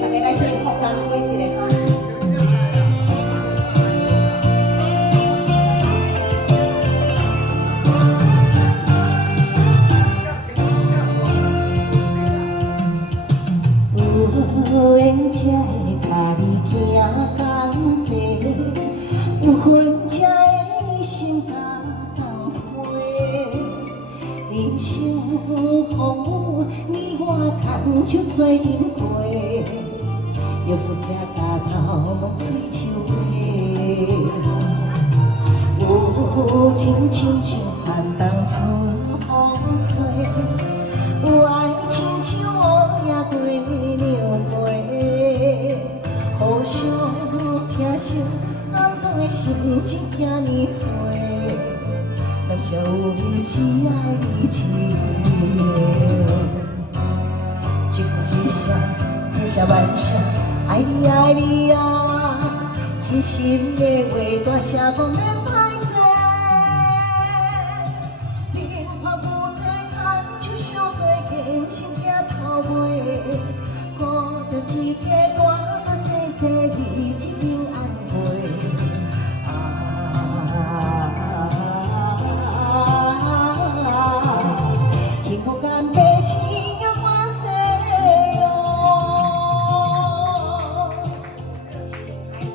大家来幸福干杯一下。有缘才会甲你行同齐，有份才会心肝同配。人生风雨，你我牵手做阵过，约束这家头毛水树尾。有情亲像寒冬春风吹，有爱亲像乌鸦过牛背，互相疼惜，感动的心情遐尼多，感谢有你一爱你一个，一句一声，千声万声，爱你爱你啊，真心的话大声讲免歹势。平凡有这牵手相对肩，心惊头尾，顾着一家大大细细，日子平安过。幸福干杯，喜悦满世哦！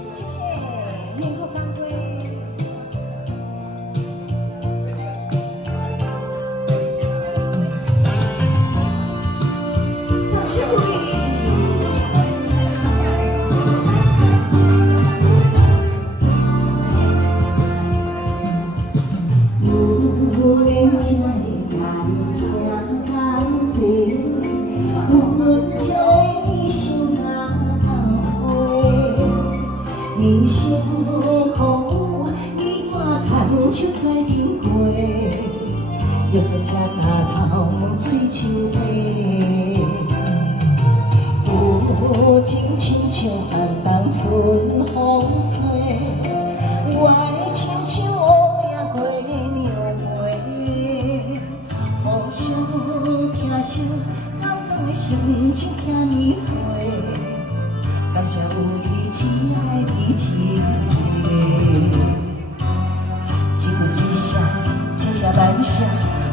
谢谢，幸福干杯。掌声鼓励。有缘才会甲你行同齐，有份才会心肝同配。人生风雨，你我牵手做阵过，约束这家头毛水树尾。有情亲像寒冬春风吹，有爱亲像乌鸦过牛背，互相疼惜，感动的心情遐尼多，感谢有你一爱你一个，一句一声，千声万声，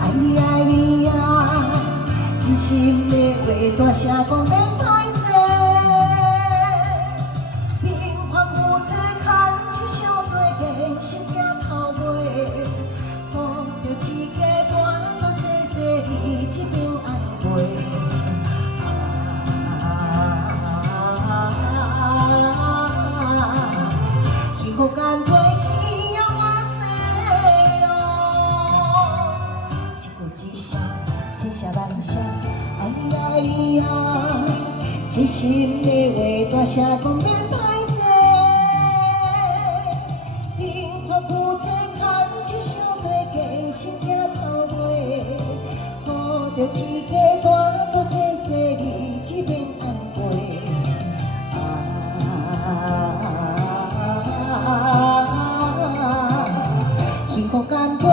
爱你爱你啊，真心的话大声讲免歹势。平凡有这牵手相对肩，心惊头尾，顾着一家大大细细，日子平安过。幸福干杯，喜悦满世哦！一句一声，千声万声，爱你爱你啊，真心的话大声讲免歹势。平凡有这牵手相对肩，心惊头尾，顾着一家大大细细，日子平安过。幸福干杯，